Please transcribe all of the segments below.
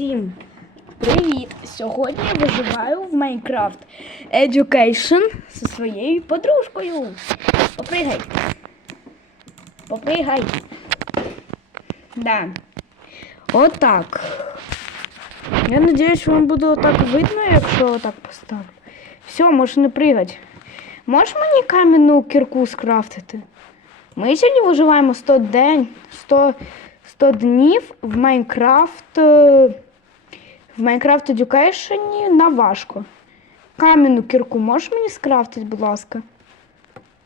Всім привіт! Сьогодні я виживаю в Minecraft Education зі своєю подружкою. Попригай. Попригай. Да. Отак. Я надіюсь, вам буде отак видно, якщо отак поставлю. Все, можеш не пригати. Можеш мені кам'яну кірку скрафтити? Ми сьогодні виживаємо 100 день, 100, 100 днів в Майнкрафт. В Minecraft Education на важко. Кам'яну кірку можеш мені скрафтити, будь ласка?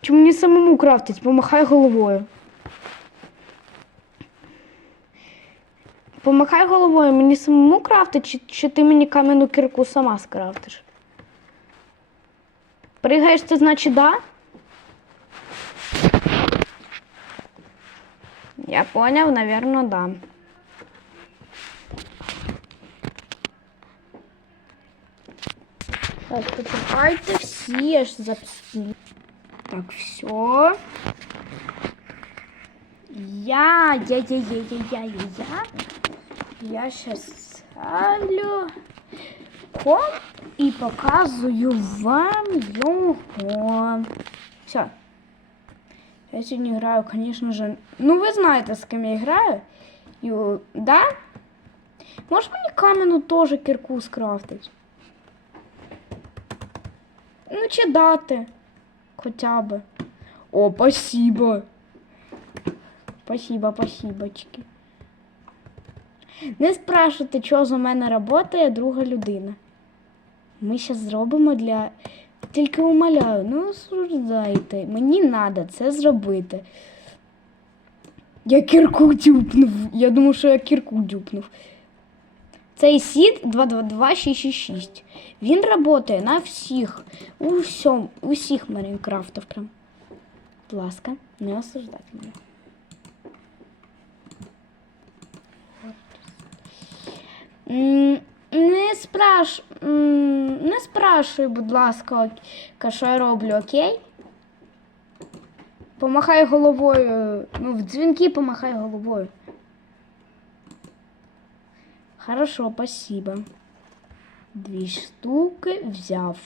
Чи мені самому крафтить? Помахай головою. Помахай головою, мені самому крафтить, чи, чи ти мені кам'яну кірку сама скрафтиш? Пригаєш, це значить да? Я понял, наверное, да. Так, почекайте всі, я ж записую. Так, все. Я, я, я, я, я, я, я, я. Я сейчас ставлю комп і показую вам його. Все. Я сьогодні граю, конечно же. Ну, ви знаєте, з ким я граю. І, о, да? Можеш мені кам'яну теж кірку скрафтити? Ну, чи дати. Хоча би. О, спасибо. Спасибо, спасибочки. Не спрашуйте, що за мене працює друга людина. Ми зараз зробимо для. Тільки умоляю, ну осуждайте. Мені треба це зробити. Я кірку дюпнув. Я думав, що я кірку дюпнув. Цей сід 222666. Він працює на всіх. У всьому, усіх Майнкрафтах прям. Будь ласка, не осуждайте мене. Не спраш... Не спрашуй, будь ласка, що я роблю, окей? Помахай головою. Ну, в дзвінки помахай головою. Хорошо, спасибо. Дві штуки взяв.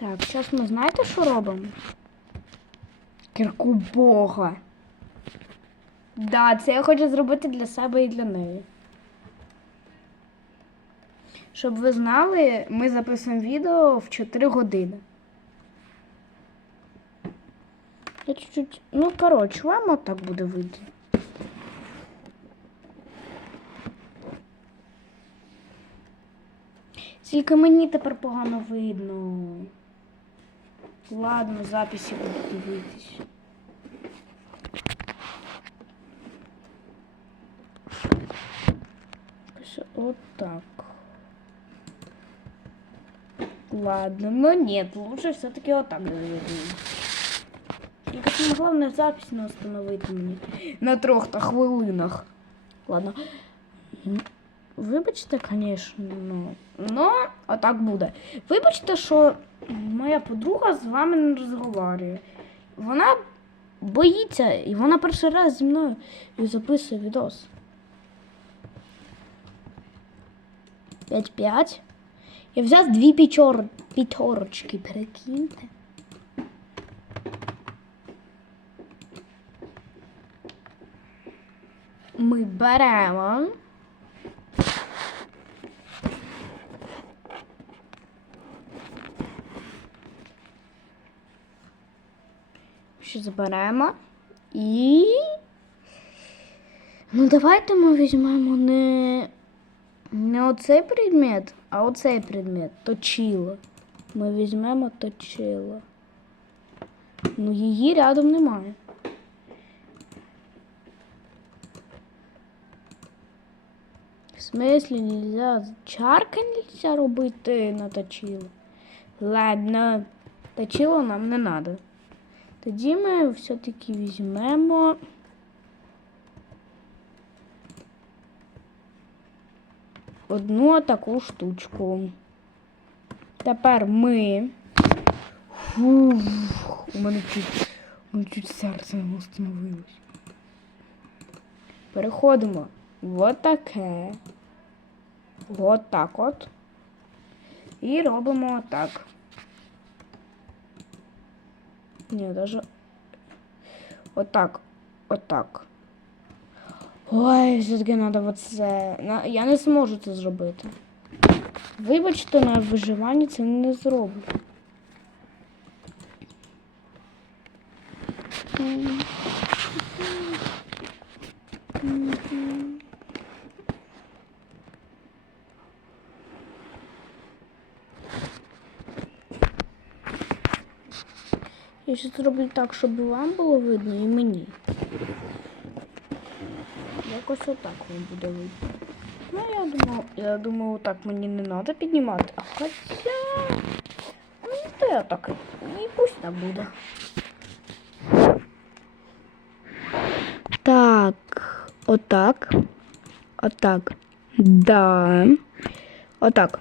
Так, зараз ми знаєте, що робимо? Кірку Бога. Да, це я хочу зробити для себе і для неї. Щоб ви знали, ми записуємо відео в 4 години. Я чуть-чуть. Ну, коротше, вам отак буде видно. Тільки мені тепер погано видно. Ладно, записи буду дивитись. Пише Вот так. Ладно, но нет, лучше все-таки вот так дивитись. Тільки саме головне запись не встановити мені на трьох та хвилинах. Ладно. Вибачте, ну, ну, а так буде. Вибачте, що моя подруга з вами не розговорює. Вона боїться, і вона перший раз зі мною записує відос. 5-5. Я взяв дві пічор... піторочки, перекиньте. Ми беремо. Ще заберемо. І. Ну, давайте ми візьмемо не, не оцей предмет, а оцей предмет. Точило. Ми візьмемо точило. Ну, її рядом немає. В смислі нельзя. Чарки нельзя робити на точило. Ладно, точило нам не треба. Тоді ми все-таки візьмемо одну таку штучку. Тепер ми. Фух, у мене чуть, чуть серце не остановилось. Переходимо в отаке. От так от. І робимо отак. Ні, даже отак. Отак. Ой, все-таки треба оце. На- Я не зможу це зробити. Вибачте, на виживанні це не зроблю. Я ще зроблю так, щоб вам було видно і мені. Якось отак вам буде видно. Ну, я думав, я думав, так мені не треба піднімати. А хоча. Ну, то я так. І пусть так буде. Так. Отак. Отак. Да. Отак.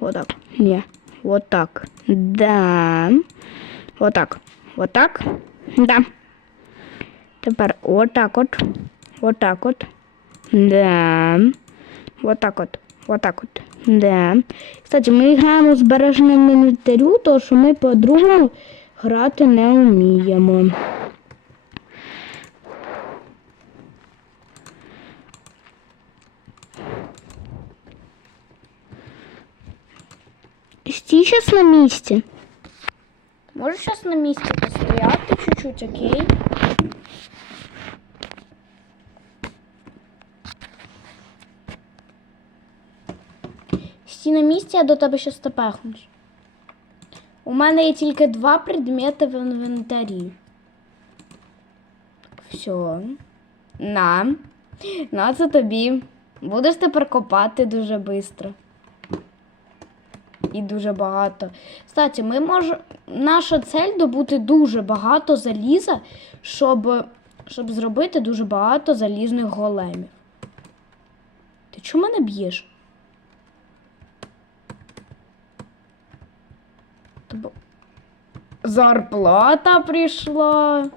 Отак. Ні. Отак. Да. Отак. Отак. Да. Тепер отак от. Отак от. Да. Отак от. Отак от. Да. Кстати, ми граємо з збереженим інвентарю, тому що ми по-другому грати не вміємо. Стій зараз на місці. Можеш зараз на місці постояти чуть-чуть, окей? Стій на місці, я до тебе щас тепехнусь. У мене є тільки два предмети в інвентарі. Все. На. На це тобі. Будеш тепер копати дуже швидко. І дуже багато. Кстати, ми можемо. Наша цель добути дуже багато заліза, щоб, щоб зробити дуже багато залізних големів. Ти чому мене б'єш? Зарплата прийшла.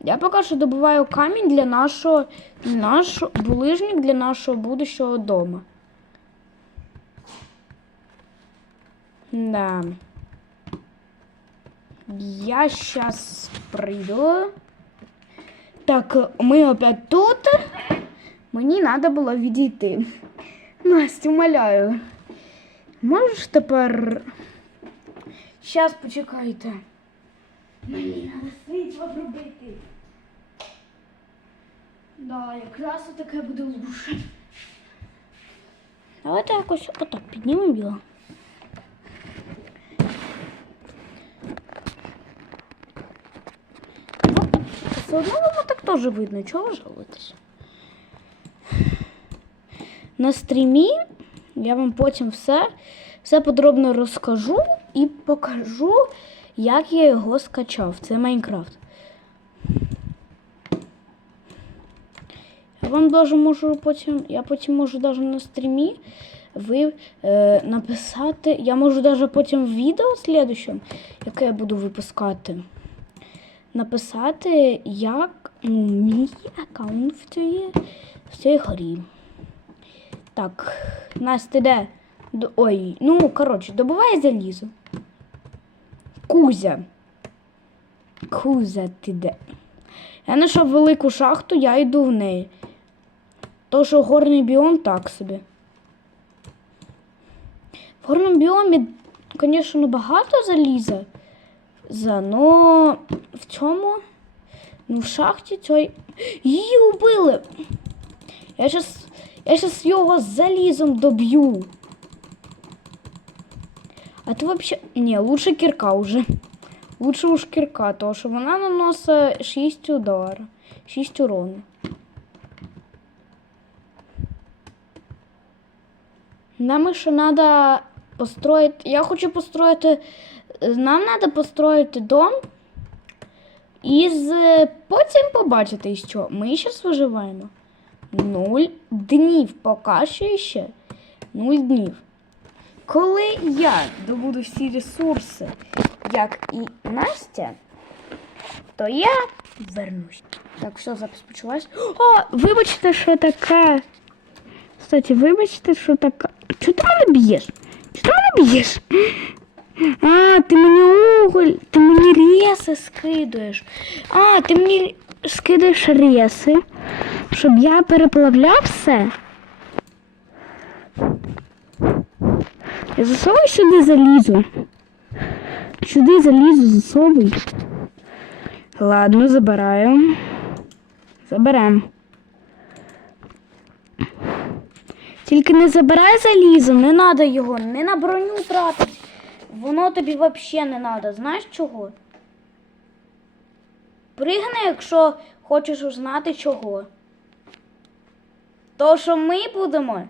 Я поки що добуваю камінь для нашого, для нашого булижник для нашого будущого дома. Да. Я сейчас прийду. Так, ми опять тут. Мені треба було відійти. Настя, умоляю. Можеш тепер. Щас почекайте. Мені треба світло зробити. Да, якраз таке буде лучше. Давайте якось отак піднімемо його. Ну, все одно воно так теж видно, чого ви жалуєтесь? На стрімі Я вам потім все, все подробно розкажу і покажу, як я його скачав. Це Майнкрафт. Я вам даже можу потім, я потім можу даже на стрімі ви е, написати. Я можу даже потім в відео слідущому, яке я буду випускати, написати, як ну, мій аккаунт в цій, в цій грі. Так, Настя? До- Ой, ну, коротше, добувай залізо. Кузя. Кузя, ти де? Я знайшов велику шахту, я йду в неї. То, що горний біом так собі. В горному біомі, звісно, багато заліза. За, но в цьому, ну, в шахті цій. Її убили. Я щас, я щас його залізом доб'ю. А ти вообще. Ні, лучше кірка уже. Лучше уж кірка, тому що вона наносить 6 ударів. 6 урону. Нам ще треба построїти. Я хочу построїти. Нам треба построїти дом. І з... потім побачити, що ми зараз виживаємо. Нуль днів. Поки що ще нуль днів. Коли я добуду всі ресурси, як і Настя, то я вернусь. Так, все, запис почалась. О, вибачте, що така. Кстати, вибачте, що така. Чого ти мене б'єш? Чого ти мене б'єш? А, ти мені уголь, ти мені реси скидуєш. А, ти мені скидаєш реси, щоб я переплавляв все. Я засовую сюди залізу. Сюди залізу засовуй. Ладно, забираю. Заберем. Тільки не забирай залізо, не треба його, не на броню тратить. Воно тобі взагалі не треба. Знаєш чого? Пригни, якщо хочеш узнати чого. То, що ми будемо.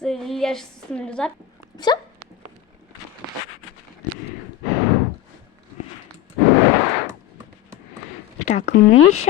С- Я ж сльоза. Все. Так, ми зараз